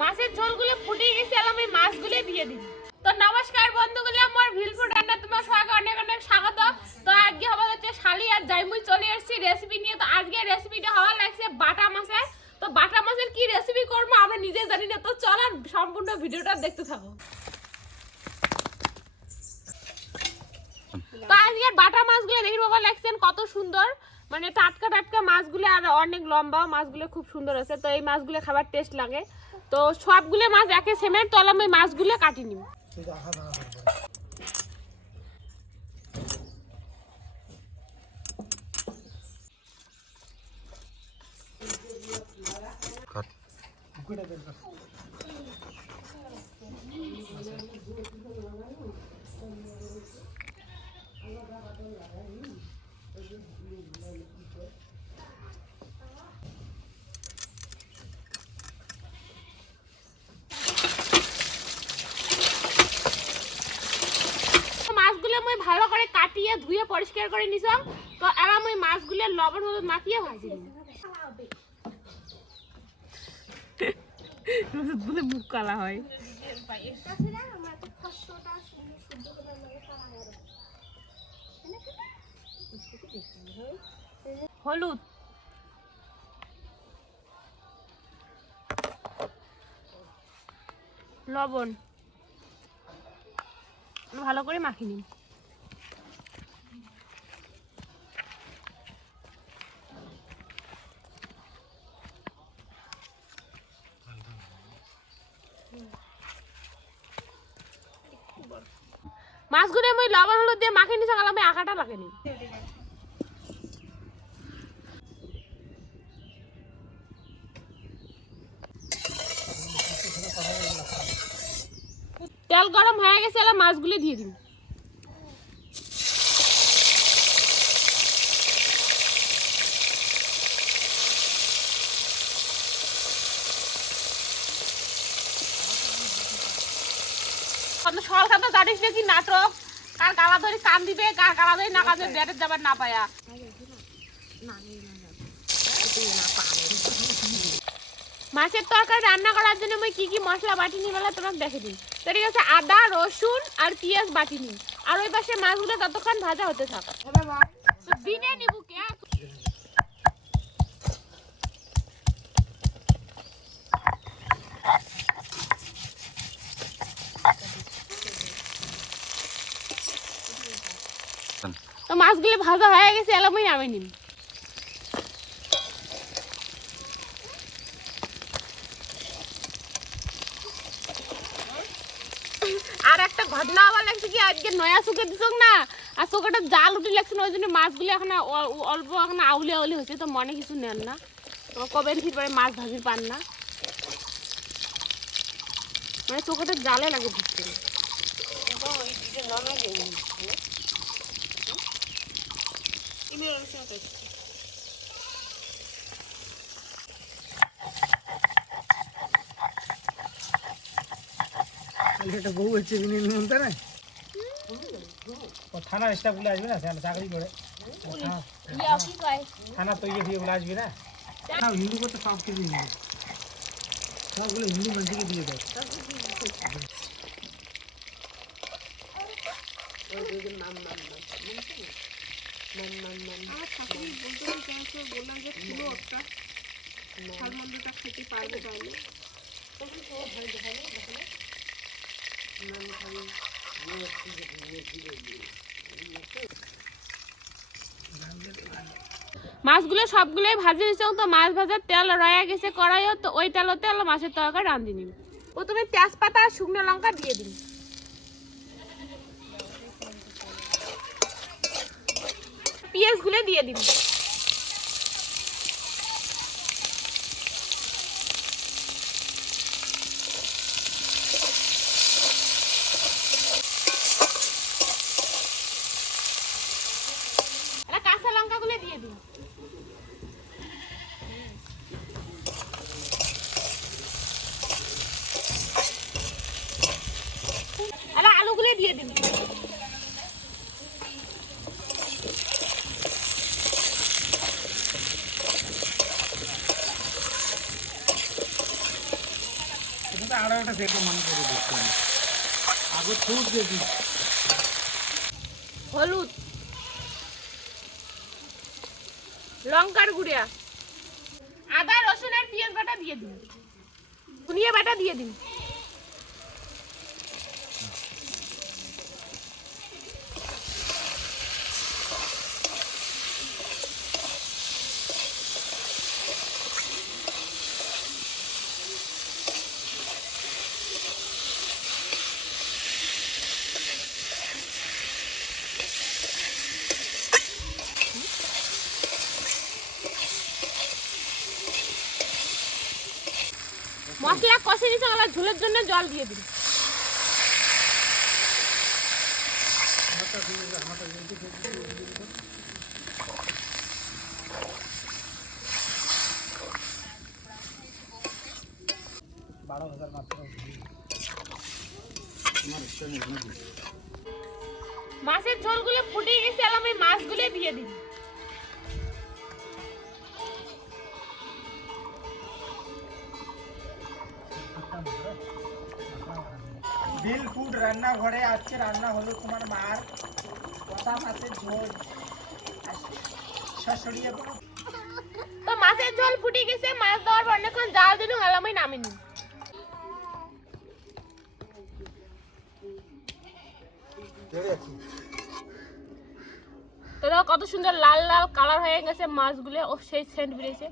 মাছের ঝোলগুলো ফুটে গেছে আমি মাছগুলো দিয়ে দিই। তো নমস্কার বন্ধুগুলো, আমার ভিলফুড রান্না তোমার সবাইকে অনেক অনেক স্বাগত। তো আজকে হবে হচ্ছে শালি আর জাইমুই চলে এসেছি রেসিপি নিয়ে। তো আজকে রেসিপিটা হওয়া লাগছে বাটা মাছের। তো বাটা মাছের কি রেসিপি করব আমরা নিজে জানি না। তো চল আর সম্পূর্ণ ভিডিওটা দেখতে থাকো। তো আজকের বাটা মাছগুলো দেখি বাবা লাগছেন কত সুন্দর। মানে টাটকা টাটকা মাছগুলো আর অনেক লম্বা, মাছগুলো খুব সুন্দর আছে তো এই মাছগুলো খাবার টেস্ট লাগে। তো সবগুলো মাছ একে সেমের তলে আমি মাছগুলো কাটি নিব। তো মাছগুলো আমি ভালো করে কাটিয়ে ধুয়ে পরিষ্কার করে নিছাম। তো এবার আমি মাছগুলো লবণ হলুদ মাখিয়ে ভাজি। বলে মুখ কালা হয়। হলুদ। লবণ। ভালো করে মাখিয়ে নিন। মাছগুলো আমি লবণ, হলুদ দিয়ে মাখিয়ে নিছি আমি আঁকাটা লাগেনি তেল গরম হয়ে গেছে এবার মাছগুলো দিয়ে দিন জানিস নাকি নাটক? কার গালা ধরে কান দিবে, কার গালা ধরে না কাজে ব্যাটের যাবার না পায়া। মাছের তরকারি রান্না করার জন্য আমি কি কি মশলা বাটি নিই বলে তোমাকে দেখে দিই। তো ঠিক আছে আদা, রসুন আর পেঁয়াজ বাটি নিই আর ওই পাশে মাছগুলো ততক্ষণ ভাজা হতে থাক। দিনে নিবু কে তো মাছগুলো ভাজা হয়ে গেছে এলামই নামে। নিন আর একটা ঘটনা আবার লাগছে কি, আজকে নয়া শুকে দিছ না, আর শুকাটা জাল উঠে লাগছে ওই জন্য মাছগুলো এখন অল্প এখন আউলি আউলি হয়েছে, তো মনে কিছু নেন না। কবে ফিরবারে মাছ ভাজি পান না। মানে চোখটা জালে লাগে ঢুকতে একটা বউ হচ্ছে বিনীল মন্ত্রে না থানার স্টাফগুলো আসবে না? চাকরি করে। ও থানা- তৈরি দিয়ে বলে আসবে না? সব হিন্দু করতে সব কিছু হিন্দু সবগুলো হিন্দু মানুষকে দিয়ে দেয়। মাছগুলো সবগুলোই ভাজি হয়েছে তো মাছ ভাজার তেল রয়ে গেছে কড়াইও তো ওই তেলতে আলো মাছের তরকারি রাঁধি নিন প্রথমে তেজপাতা আর শুকনো লঙ্কা দিয়ে দিন। পেঁয়াজগুলো দিয়ে এটা কাঁচা লঙ্কাগুলো দিয়ে দিন আলুগুলো দিয়ে দিন দেখো মনে করে দেখতে আগে ছুট দেখি। হলুদ। লঙ্কার গুঁড়া। আদা, রসুন আর পেঁয়াজ বাটা দিয়ে দিন। ধনিয়া বাটা দিয়ে দিন। মশলা কষে নিতে গেলে ঝোলের জন্য জল দিয়ে দিন মাছের ঝোলগুলো ফুটে গেছে আমি মাছগুলো দিয়ে দিন ফুড আজকে রান্না হলো তোমার মার কথা মাছের ঝোল। শাশুড়িয়ে তো মাছের ঝোল ফুটে গেছে, মাছ দেওয়ার পর অনেকক্ষণ জাল আর আমি নামিনি কত সুন্দর লাল লাল কালার হয়ে গেছে মাছগুলো, ও সেই সেন্ট বেরিয়েছে।